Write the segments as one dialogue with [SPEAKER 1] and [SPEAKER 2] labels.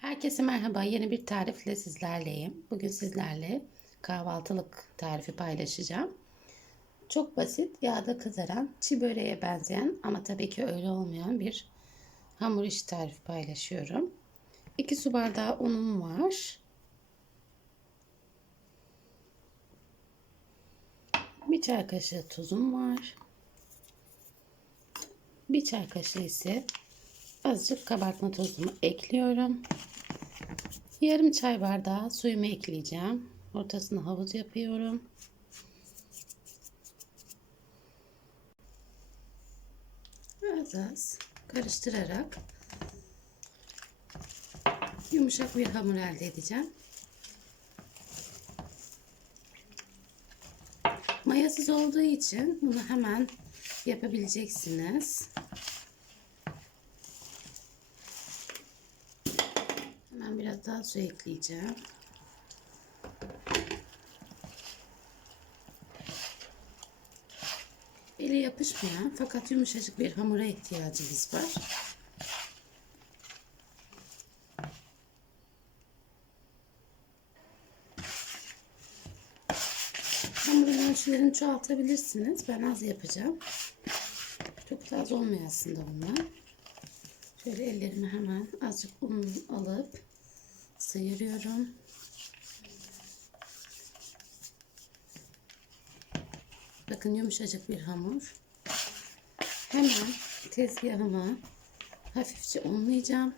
[SPEAKER 1] Herkese merhaba. Yeni bir tarifle sizlerleyim. Bugün sizlerle kahvaltılık tarifi paylaşacağım. Çok basit, yağda kızaran, çi böreğe benzeyen ama tabii ki öyle olmayan bir hamur işi tarifi paylaşıyorum. 2 su bardağı unum var. Bir çay kaşığı tuzum var. Bir çay kaşığı ise azıcık kabartma tozumu ekliyorum. Yarım çay bardağı suyumu ekleyeceğim. Ortasına havuz yapıyorum. Az az karıştırarak yumuşak bir hamur elde edeceğim. Mayasız olduğu için bunu hemen yapabileceksiniz. Hemen biraz su ekleyeceğim. Eli yapışmayan fakat yumuşacık bir hamura ihtiyacımız var. Hamurun ölçülerini çoğaltabilirsiniz. Ben az yapacağım. Çok da az olmuyor aslında bunlar. Şöyle ellerimi hemen azıcık un alıp sıyırıyorum. Bakın yumuşacık bir hamur. Hemen tezgahıma hafifçe unlayacağım.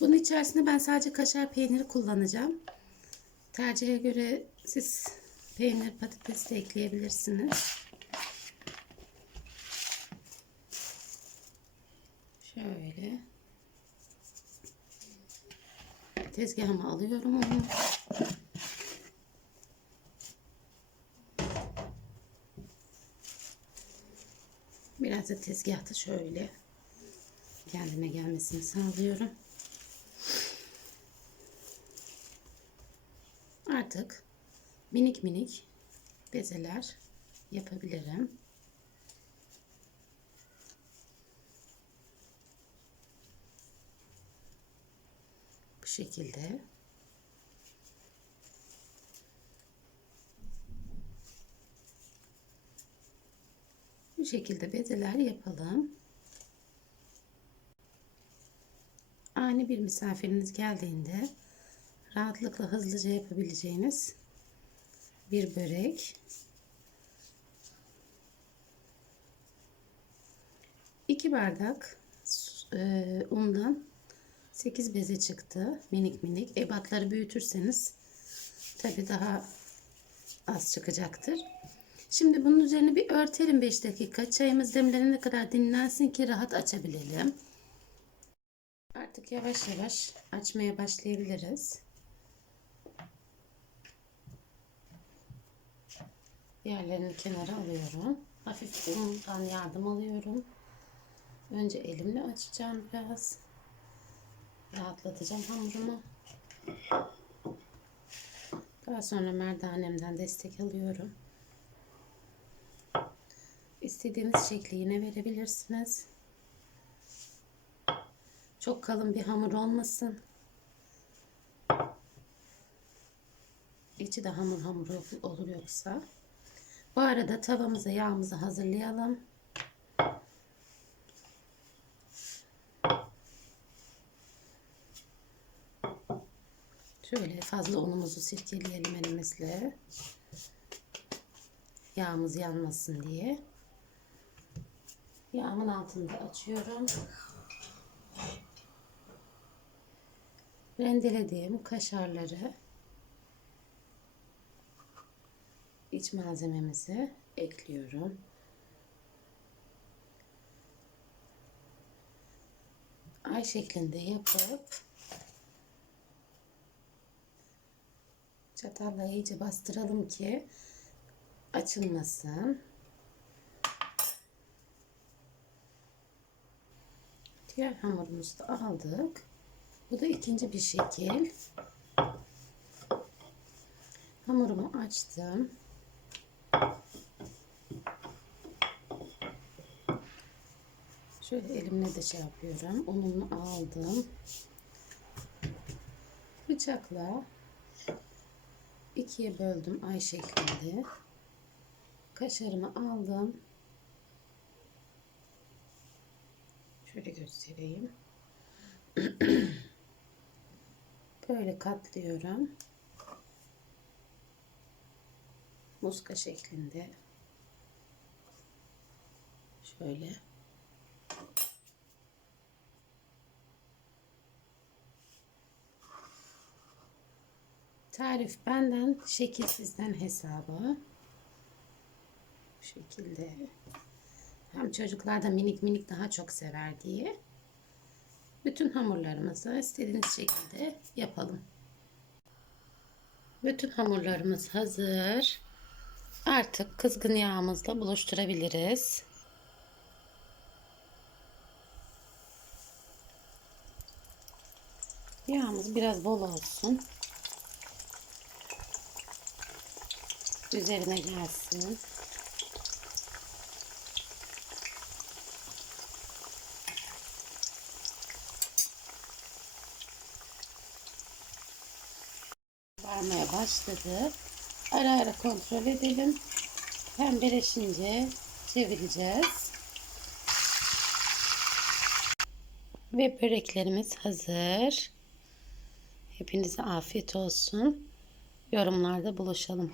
[SPEAKER 1] Bunun içerisinde ben sadece kaşar peyniri kullanacağım. Tercihe göre siz peynir patates de ekleyebilirsiniz. Şöyle. Tezgahıma alıyorum onu. Biraz da tezgahta şöyle kendine gelmesini sağlıyorum. Artık minik minik bezeler yapabilirim. Şekilde. Bu şekilde bezeler yapalım. Ani bir misafiriniz geldiğinde rahatlıkla hızlıca yapabileceğiniz bir börek. 2 bardak e, undan 8 beze çıktı. Minik minik. Ebatları büyütürseniz tabi daha az çıkacaktır. Şimdi bunun üzerine bir örtelim 5 dakika. Çayımız demlenene kadar dinlensin ki rahat açabilelim. Artık yavaş yavaş açmaya başlayabiliriz. Yerlerini kenara alıyorum. Hafif undan yardım alıyorum. Önce elimle açacağım biraz. Rahatlatacağım hamurumu. Daha sonra merdanemden destek alıyorum. İstediğiniz şekli yine verebilirsiniz. Çok kalın bir hamur olmasın. İçi de hamur hamur olur yoksa. Bu arada tavamıza yağımızı hazırlayalım. Şöyle fazla unumuzu sirkeleyelim elimizle. Yağımız yanmasın diye. Yağımın altında açıyorum. Rendelediğim kaşarları iç malzememizi ekliyorum. Ay şeklinde yapıp çatalla iyice bastıralım ki açılmasın. Diğer hamurumuzu da aldık. Bu da ikinci bir şekil. Hamurumu açtım. Şöyle elimle de şey yapıyorum. Ununu aldım. Bıçakla ikiye böldüm ay şeklinde. Kaşarımı aldım. Şöyle göstereyim. Böyle katlıyorum. Muska şeklinde. Şöyle. Tarif benden, şekil sizden hesabı. Bu şekilde. Hem çocuklar da minik minik daha çok sever diye. Bütün hamurlarımızı istediğiniz şekilde yapalım. Bütün hamurlarımız hazır. Artık kızgın yağımızla buluşturabiliriz. Yağımız biraz bol olsun. Üzerine gelsin. Varmaya başladı. Ara ara kontrol edelim. Pembeleşince çevireceğiz. Ve böreklerimiz hazır. Hepinize afiyet olsun. Yorumlarda buluşalım.